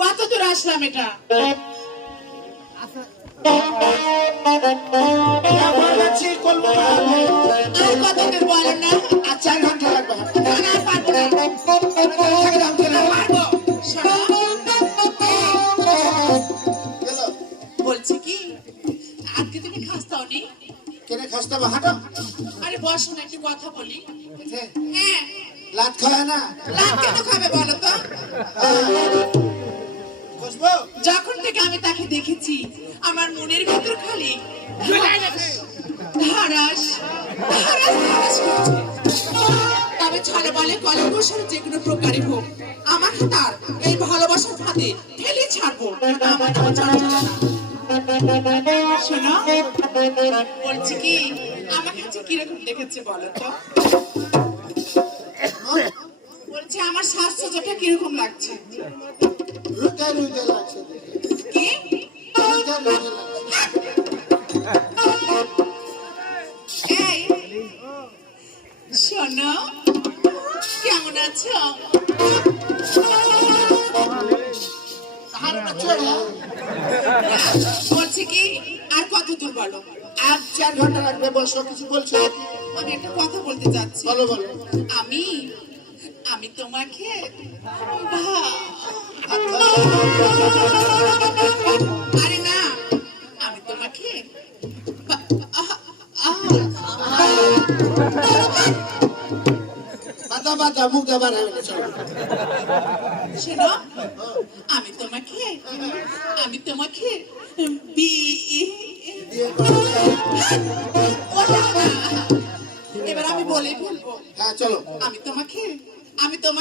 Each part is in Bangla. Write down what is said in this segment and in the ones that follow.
কত দূর আসলাম এটা? বলেন না? আর চার ঘণ্টা লাগবে। না, পারব না। গেল। বলছি কি আজকে তুমি খাস্তাও নি কেনে খাসতে হবে? আরে বসো না একটু কথা বলি। হ্যাঁ লাত খাওয়ায় না। লাভ কেন খাবে বলো তো? বসবো যখন থেকে আমি তাকে দেখেছি আমার মনের ভিতর খালি ধারাস। ধারাস। তবে ছলে বলে কলে বসে যে কোনো প্রকারই হোক আমাকে তার এই ভালোবাসার ফাঁদে ফেলে ছাড়বো। আমার নাম চঞ্চলা। শোনো বলছি কি আমার কাছে কীরকম দেখেছে বলো তো? আমার স্বাস্থ্যটা কীরকম লাগছে? রুতে রুতে লাগছে কি? রুতে রুতে এই শোনো কেমন আছো? তাহার একটা বলছি কি আর কত দূর বলো? আর চার ঘণ্টা লাগবে বসো কিছু বলছো? আমি একটা কথা বলতে চাচ্ছি। বলো বলো। আমি আমি তোমাকে আরে না আমি তোমাকে মুখ দেবার শোনো আমি তোমাকে আমি তোমাকে। এবার আমি বলে ফেলব। হ্যাঁ চলো। আমি তোমাকে আমি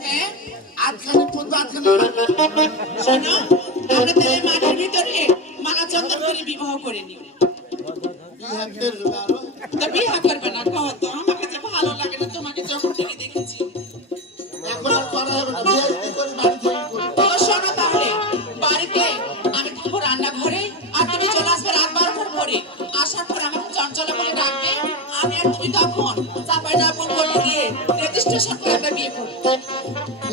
করতে আজকালে তাহলে বাড়িতে আমি থাকব রান্নাঘরে আর তুমি চলে আসবে রাত বারোটার ভোরে। আসার পর আমাকে চঞ্চলা বলে ডাকবে আমি আর তুমি তখন চাপাই ডাবন করতে গিয়ে রেজিস্ট্রেশন করে আমরা বিয়ে করব।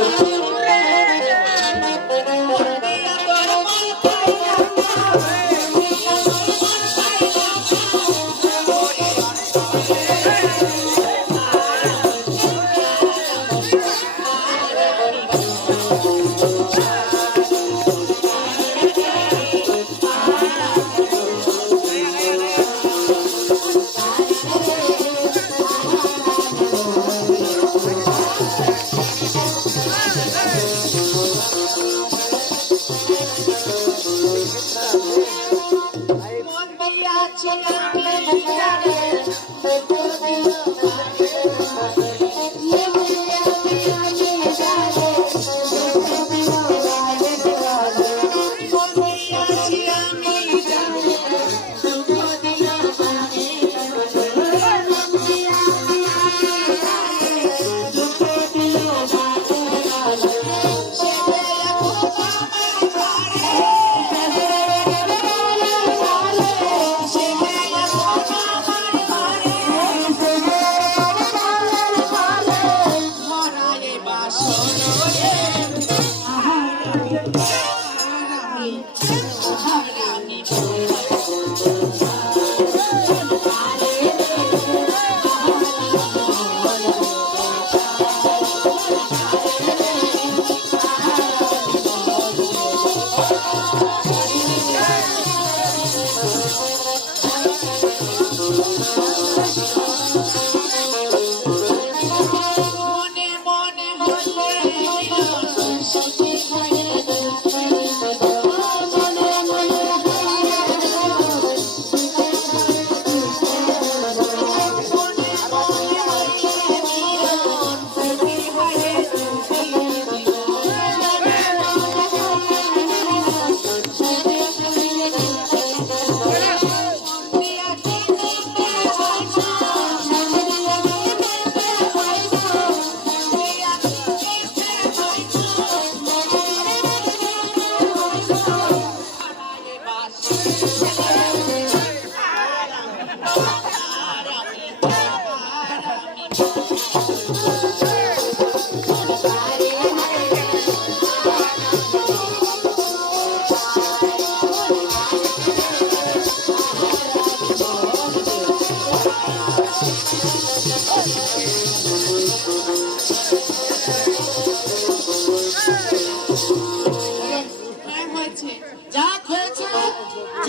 মন আমি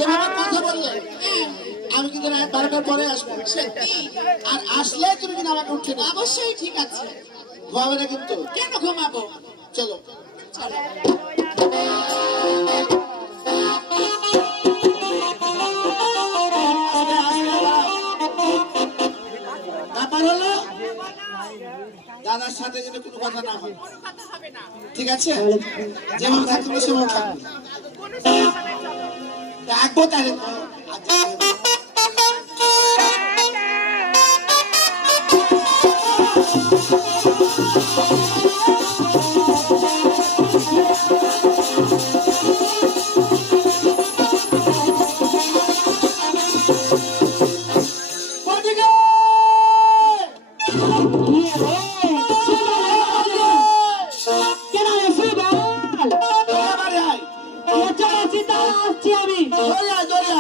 যেভাবে কথা বললে? আমি কিন্তু রাত বারোটার পরে আসব। আর আসলে তুমি কিন্তু আমাকে উঠে না অবশ্যই ঠিক আছে। ঘুমাবে না কিন্তু। কেন ঘুমাবো? চলো। চলো দাদার সাথে যেন কোনো কথা না হয়। ঠিক আছে? যেমন থাকবে সেমন থাকবে রাখব তাহলে আচ্ছা Thank আসছি আমি জোরিয়া জোরিয়া